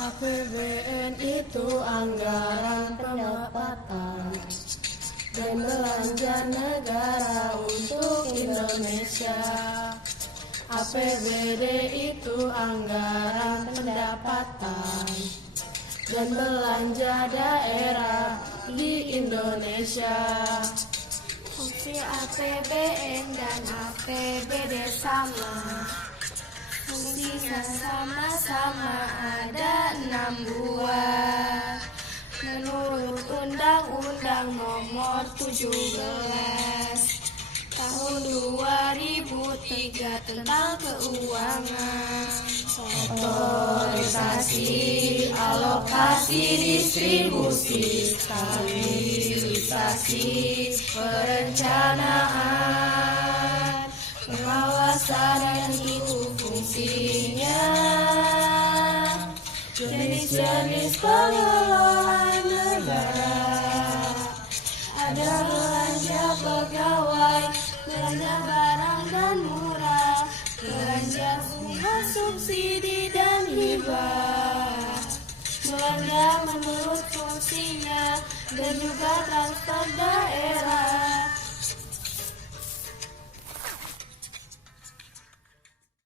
APBN itu anggaran pendapatan dan belanja negara untuk Indonesia. APBD itu anggaran pendapatan dan belanja daerah di Indonesia. Fungsi APBN dan APBD sama. Fungsinya sama-sama ada 6 buah. Menurut Undang-Undang Nomor 17 Tahun 2003 tentang keuangan. Otorisasi, alokasi, distribusi, stabilisasi, perencanaan, pengawasan dan itu fungsinya. Jenis-jenis pengelolaan negara, ada belanja pegawai, belanja barang dan murah, belanja bunga, subsidi dan hibah, belanja menurut fungsinya dan juga transfer daerah.